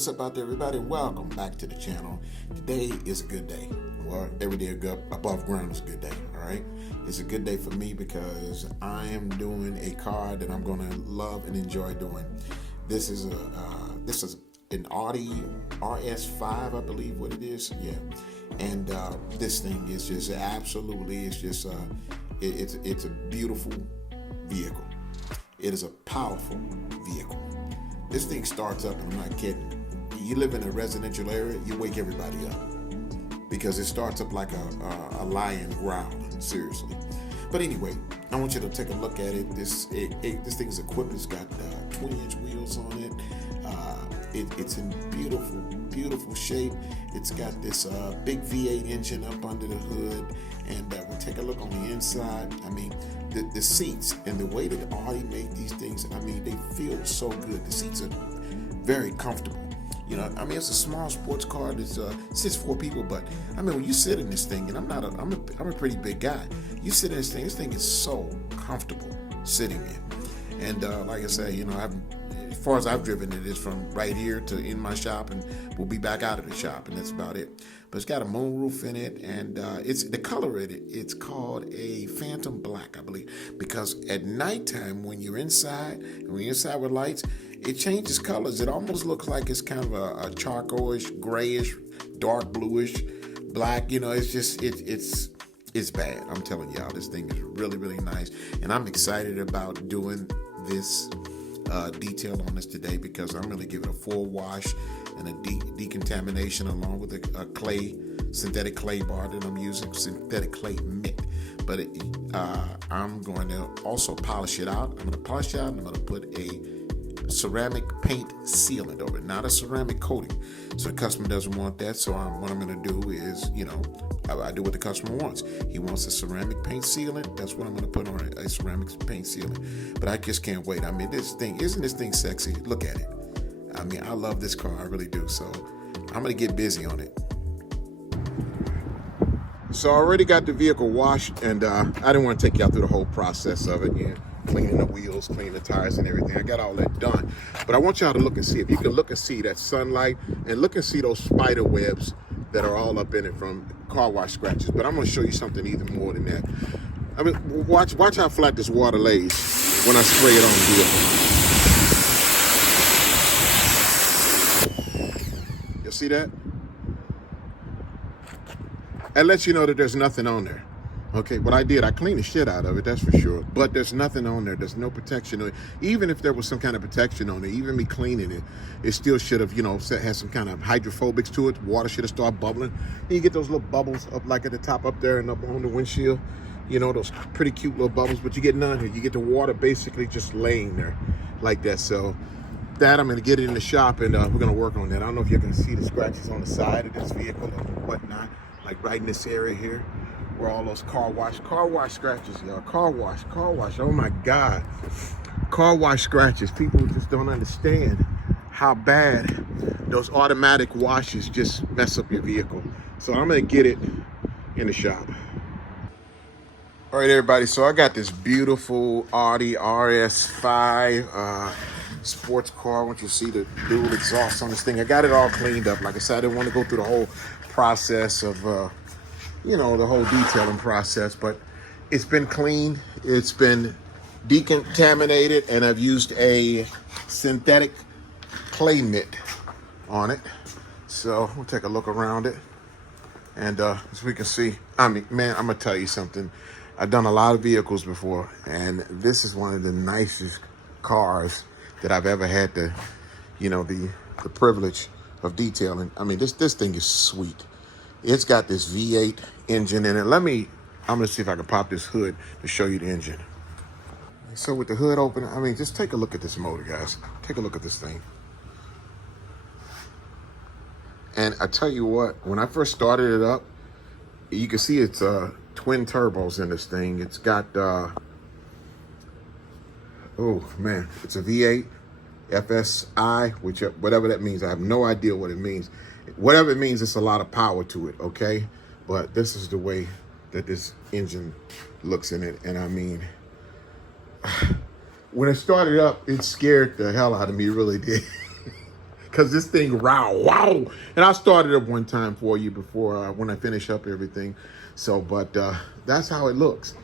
what's up out there, everybody? Welcome back to the channel. Today is a good day. Well, every day above ground is a good day, all right? It's a good day for me because I am doing a car that I'm going to love and enjoy doing. This is an Audi RS5, I believe what it is. Yeah. And this thing is just absolutely, it's a beautiful vehicle. It is a powerful vehicle. This thing starts up, and I'm not kidding. You live in a residential area, you wake everybody up because it starts up like a lion growling, seriously. But anyway, I want you to take a look at it. This thing is equipped. It's got 20-inch wheels on it. It's in beautiful shape. It's got this big V8 engine up under the hood, and we'll take a look on the inside. I mean, the seats and the way that Audi make these things, I mean, they feel so good. The seats are very comfortable. You know, I mean, it's a small sports car that sits four people, but I mean, when you sit in this thing, and I'm a pretty big guy. You sit in this thing is so comfortable sitting in. And like I say, you know, as far as I've driven it is from right here to in my shop, and we'll be back out of the shop, and that's about it. But it's got a moonroof in it, and it's the color of it. It's called a Phantom Black, I believe, because at nighttime when you're inside, and when you're inside with lights, it changes colors. It almost looks like it's kind of a charcoalish, grayish, dark bluish, black. You know, it's just it's bad. I'm telling y'all, this thing is really really nice, and I'm excited about doing this detail on this today because I'm going to give it a full wash and a decontamination along with a synthetic clay bar that I'm using, synthetic clay mitt. But I'm going to also polish it out. I'm going to polish it out, and I'm going to put a ceramic paint sealant over it, not a ceramic coating. So the customer doesn't want that. So what I'm going to do is, you know, I do what the customer wants. He wants a ceramic paint sealant. That's what I'm going to put on a ceramic paint sealant. But I just can't wait. I mean, isn't this thing sexy? Look at it. I mean, I love this car. I really do. So I'm going to get busy on it. So I already got the vehicle washed, and I didn't want to take y'all through the whole process of it. Yeah, cleaning the wheels, cleaning the tires and everything. I got all that done. But I want y'all to look and see. If you can look and see that sunlight, and look and see those spider webs that are all up in it from car wash scratches. But I'm going to show you something even more than that. I mean, watch how flat this water lays when I spray it on the vehicle. You see that? That lets you know that there's nothing on there. Okay, what I did, I cleaned the shit out of it, that's for sure. But there's nothing on there. There's no protection on it. Even if there was some kind of protection on it, even me cleaning it, it still should have, you know, had some kind of hydrophobics to it. Water should have started bubbling. And you get those little bubbles up like at the top up there and up on the windshield. You know, those pretty cute little bubbles, but you get none here. You get the water basically just laying there like that. So that I'm going to get it in the shop, and we're going to work on that. I don't know if you can see the scratches on the side of this vehicle or whatnot, like right in this area here. Where all those car wash scratches, y'all. Car wash. Oh my God. Car wash scratches. People just don't understand how bad those automatic washes just mess up your vehicle. So I'm gonna get it in the shop. All right, everybody. So I got this beautiful Audi RS5 sports car. I want you to see the dual exhaust on this thing. I got it all cleaned up. Like I said, I didn't want to go through the whole process of you know, the whole detailing process, but it's been clean, it's been decontaminated, and I've used a synthetic clay mitt on it. So we'll take a look around it, and as we can see, I mean, man, I'm gonna tell you something. I've done a lot of vehicles before, and this is one of the nicest cars that I've ever had the privilege of detailing. I mean, this thing is sweet. It's got this V8 engine in it. I'm gonna see if I can pop this hood to show you the engine. So with the hood open, I mean, just take a look at this motor, guys. Take a look at this thing. And I tell you what, when I first started it up, you can see it's twin turbos in this thing. It's got, oh man, it's a V8 FSI, whatever that means. I have no idea what it means. Whatever it means, it's a lot of power to it, okay? But this is the way that this engine looks in it. And I mean, when it started up, it scared the hell out of me, it really did. because this thing wow. And I'll start it up one time for you before when I finish up everything. So, but that's how it looks.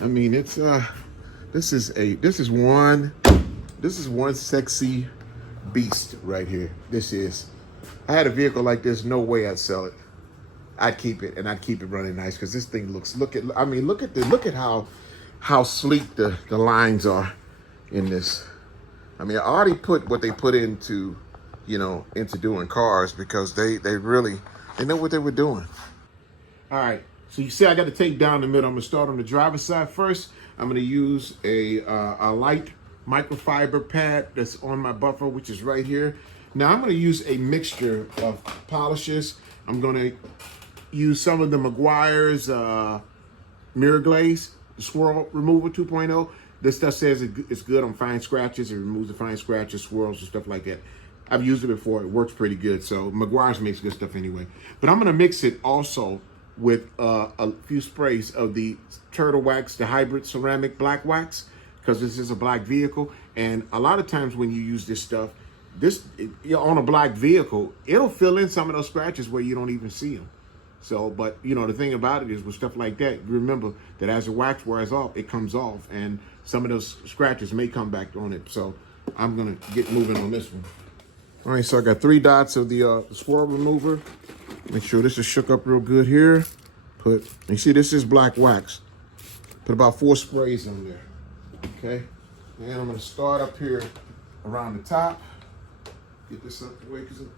I mean, it's this is one sexy beast right here. This is. I had a vehicle like this, no way I'd sell it. I'd keep it, and I'd keep it running nice because this thing looks. Look at how sleek the lines are in this. I mean, I already put what they put into, into doing cars because they know what they were doing. All right, so you see I got to take down the middle. I'm gonna start on the driver's side first. I'm gonna use a light microfiber pad that's on my buffer, which is right here. Now I'm gonna use a mixture of polishes. I'm gonna use some of the Maguire's mirror glaze, the Swirl Remover 2.0. This stuff says it's good on fine scratches. It removes the fine scratches, swirls, and stuff like that. I've used it before. It works pretty good. So Maguire's makes good stuff anyway. But I'm going to mix it also with a few sprays of the Turtle Wax, the hybrid ceramic black wax, because this is a black vehicle. And a lot of times when you use this stuff, on a black vehicle, it'll fill in some of those scratches where you don't even see them. So, but the thing about it is with stuff like that, remember that as the wax wears off, it comes off, and some of those scratches may come back on it. So I'm gonna get moving on this one. All right, so I got 3 dots of the swirl remover. Make sure this is shook up real good here. You see this is black wax. Put about 4 sprays on there, okay? And I'm gonna start up here around the top. Get this up the way because it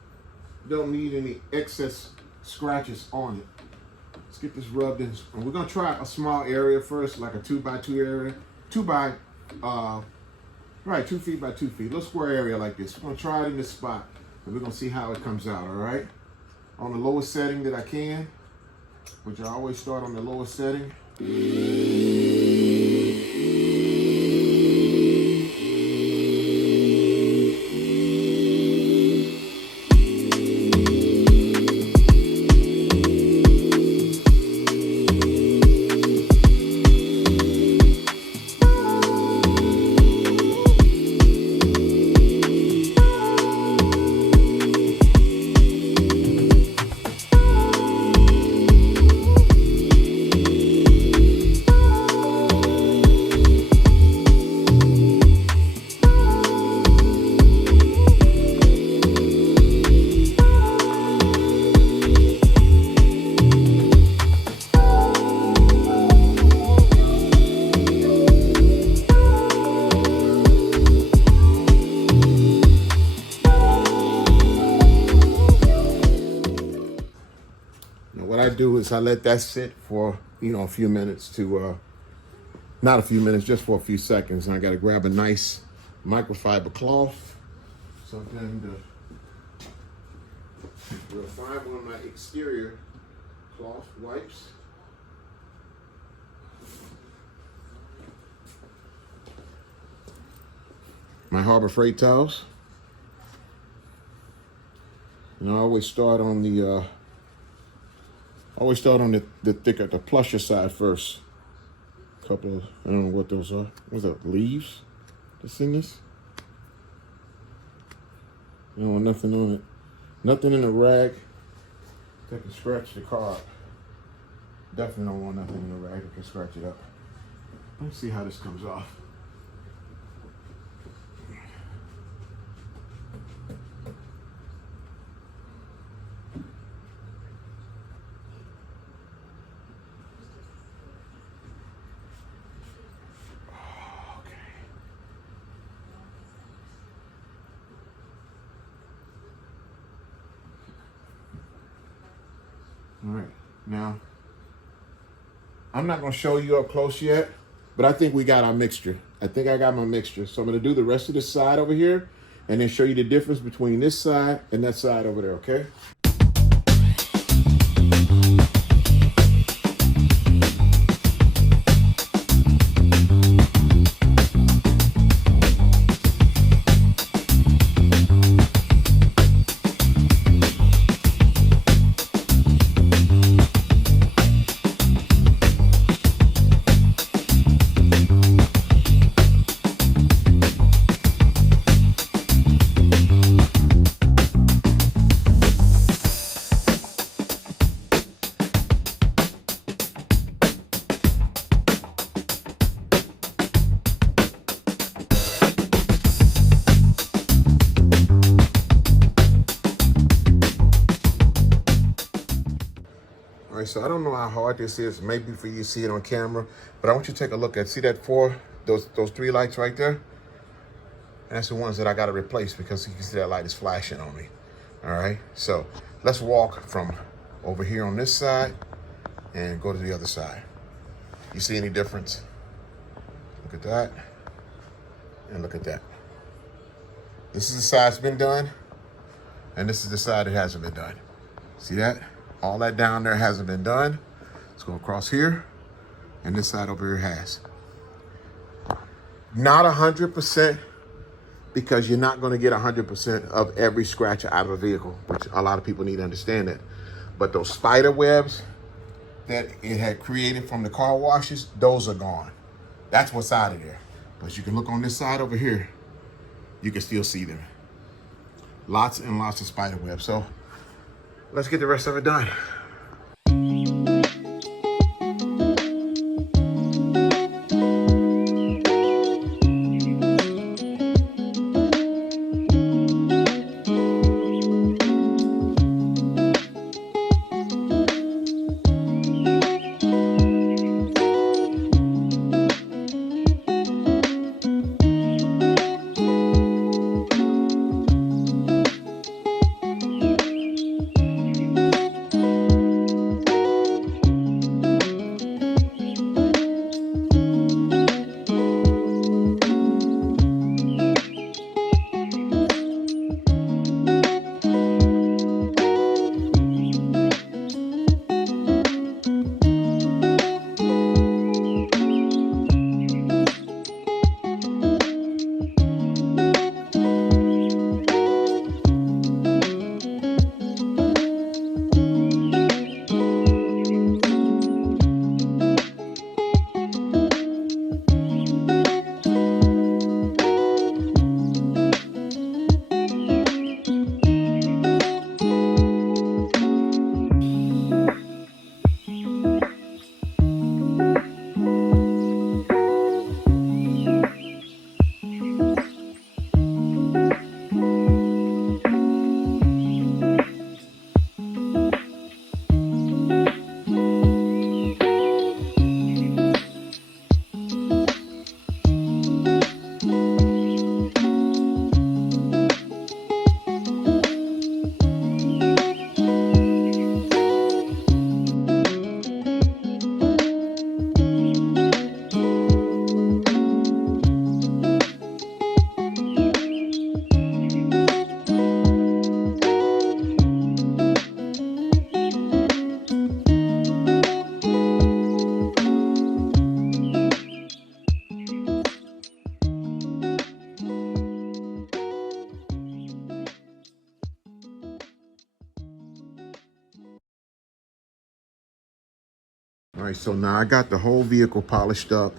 don't need any excess scratches on it. Let's get this rubbed in. And we're gonna try a small area first, like a 2x2 area. 2 feet by 2 feet. Little square area like this. We're gonna try it in this spot, and we're gonna see how it comes out, all right? On the lowest setting that I can, which I always start on the lowest setting. What I do is I let that sit for, a few minutes to, not a few minutes, just for a few seconds. And I got to grab a nice microfiber cloth, something to find one of my exterior cloth wipes. My Harbor Freight towels. And I always start on the the thicker, the plusher side first. A couple of, I don't know what those are. What's that, leaves that's in this? I don't want nothing on it. Nothing in the rag that can scratch the car up. Definitely don't want nothing in the rag that can scratch it up. Let's see how this comes off. All right, now, I'm not gonna show you up close yet, but I think we got our mixture. I think I got my mixture. So I'm gonna do the rest of this side over here and then show you the difference between this side and that side over there, okay? so I don't know how hard this is. Maybe for you to see it on camera, but I want you to take a look at, see that those three lights right there? That's the ones that I got to replace because you can see that light is flashing on me. All right, so let's walk from over here on this side and go to the other side. You see any difference? Look at that, and look at that. This is the side that's been done, and this is the side that hasn't been done. See that? All that down there hasn't been done. Let's go across here, and this side over here has. Not 100%, because you're not going to get 100% of every scratch out of a vehicle, which a lot of people need to understand that. But those spider webs that it had created from the car washes, those are gone. That's what's out of there. But you can look on this side over here, you can still see them. Lots and lots of spider webs. So let's get the rest of it done. All right, so now I got the whole vehicle polished up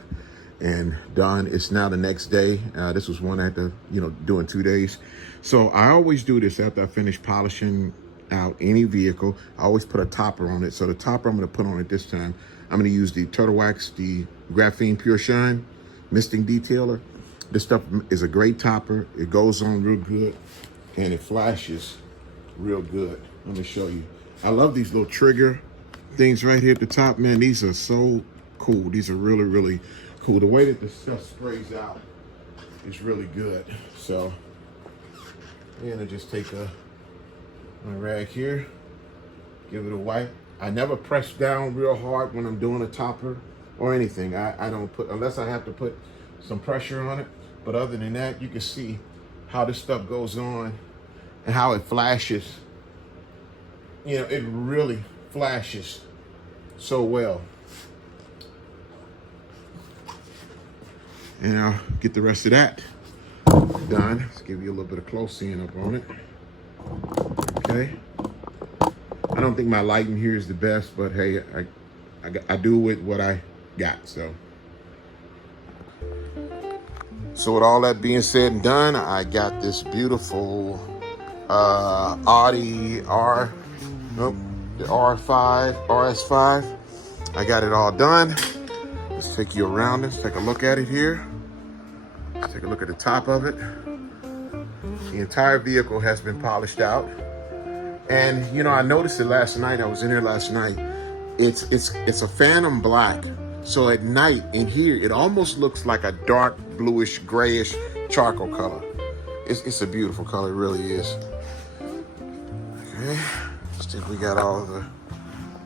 and done. It's now the next day. This was one I had to, do in 2 days. So I always do this after I finish polishing out any vehicle. I always put a topper on it. So the topper I'm gonna put on it this time, I'm gonna use the Turtle Wax, the Graphene Pure Shine Misting Detailer. This stuff is a great topper. It goes on real good and it flashes real good. Let me show you. I love these little trigger things right here at the top, man. These are so cool. These are really, really cool. The way that the stuff sprays out is really good. So I'm gonna just take my rag here, give it a wipe. I never press down real hard when I'm doing a topper or anything. I don't put, unless I have to put some pressure on it. But other than that, you can see how this stuff goes on and how it flashes. It really flashes so well. And I'll get the rest of that done. Let's give you a little bit of close seeing up on it. Okay. I don't think my lighting here is the best, but hey, I do with what I got. So with all that being said and done, I got this beautiful Audi the RS5. I got it all done. Let's take you around this, take a look at it here. Let's take a look at the top of it. The entire vehicle has been polished out. And I noticed it last night. I was in here last night It's a phantom black. So at night in here, it almost looks like a dark bluish, grayish charcoal color. It's a beautiful color, it really is. Okay, still we got all the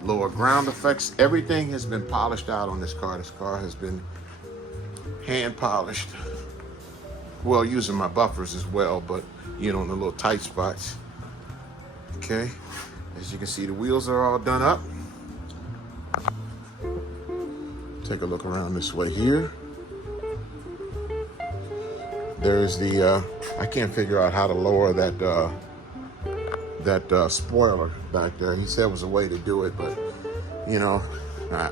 lower ground effects. Everything has been polished out on this car. This car has been hand polished. Well, using my buffers as well, but you know, in the little tight spots. Okay, as you can see, the wheels are all done up. Take a look around this way here. There's the, I can't figure out how to lower that spoiler back there. He said was a way to do it, but you know,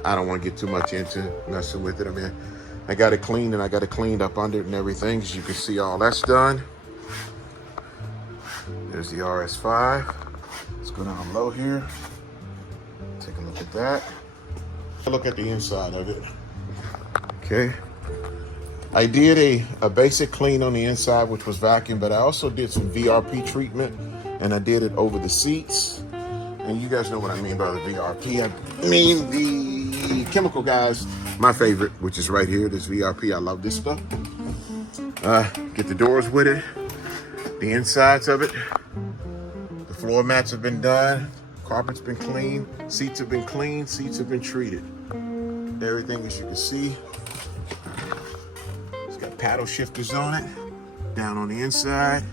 I don't want to get too much into messing with it. I mean, I got it cleaned and I got it cleaned up under it and everything. As you can see, all that's done. There's the RS5. Let's go down low here. Take a look at that. Look at the inside of it. Okay. I did a basic clean on the inside, which was vacuum, but I also did some VRP treatment, and I did it over the seats. And you guys know what I mean by the VRP. I mean the chemical guys, my favorite, which is right here, this VRP. I love this stuff. Get the doors with it, the insides of it. The floor mats have been done. Carpet's been cleaned, seats have been cleaned, seats have been treated. Everything, as you can see, it's got paddle shifters on it. Down on the inside,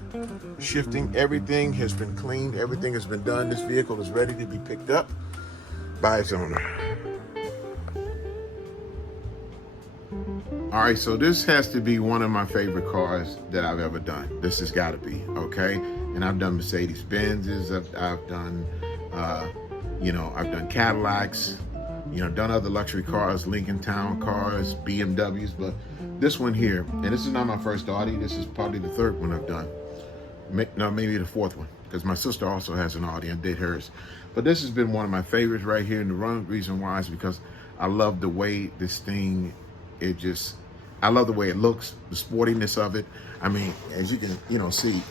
shifting, everything has been cleaned, everything has been done. This vehicle is ready to be picked up by its owner. All right, so this has to be one of my favorite cars that I've ever done. This has got to be, okay? And I've done Mercedes-Benzes, I've done you know, I've done Cadillacs, you know, done other luxury cars, Lincoln Town cars, BMWs, but this one here, and this is not my first Audi, this is probably the third one I've done. No, maybe the fourth one, because my sister also has an Audi and did hers. But this has been one of my favorites right here, and the reason why is because I love the way this thing, I love the way it looks, the sportiness of it. I mean, as you can, you know, see,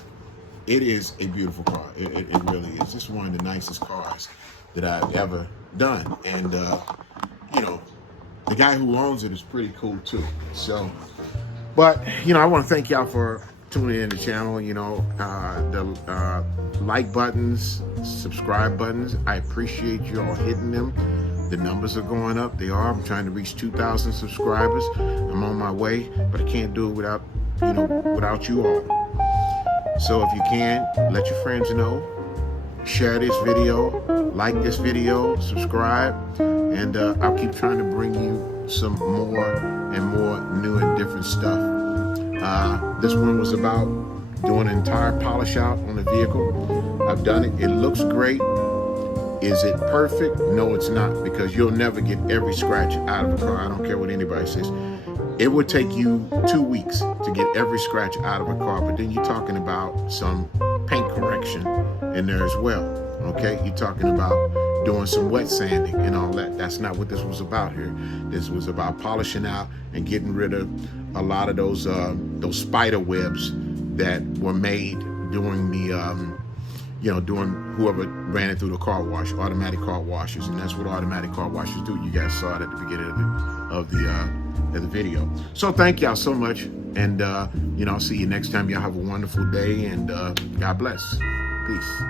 it is a beautiful car. It really is. It's one of the nicest cars that I've ever done. And, you know, the guy who owns it is pretty cool too. So, but, you know, I want to thank y'all for tuning in the channel. You know, the like buttons, subscribe buttons, I appreciate you all hitting them. The numbers are going up. They are. I'm trying to reach 2,000 subscribers. I'm on my way, but I can't do it without, you know, without you all. So if you can, let your friends know, share this video, like this video, subscribe, and I'll keep trying to bring you some more and more new and different stuff. This one was about doing an entire polish out on the vehicle. I've done it. It looks great. Is it perfect? No, it's not, because you'll never get every scratch out of a car. I don't care what anybody says. It would take you 2 weeks to get every scratch out of a car, but then you're talking about some paint correction in there as well, okay? You're talking about doing some wet sanding and all that. That's not what this was about here. This was about polishing out and getting rid of a lot of those spider webs that were made during the, you know, doing whoever ran it through the car wash, automatic car washers, and that's what automatic car washers do. You guys saw it at the beginning of the video. So thank y'all so much, and you know, I'll see you next time. Y'all have a wonderful day, and God bless. Peace.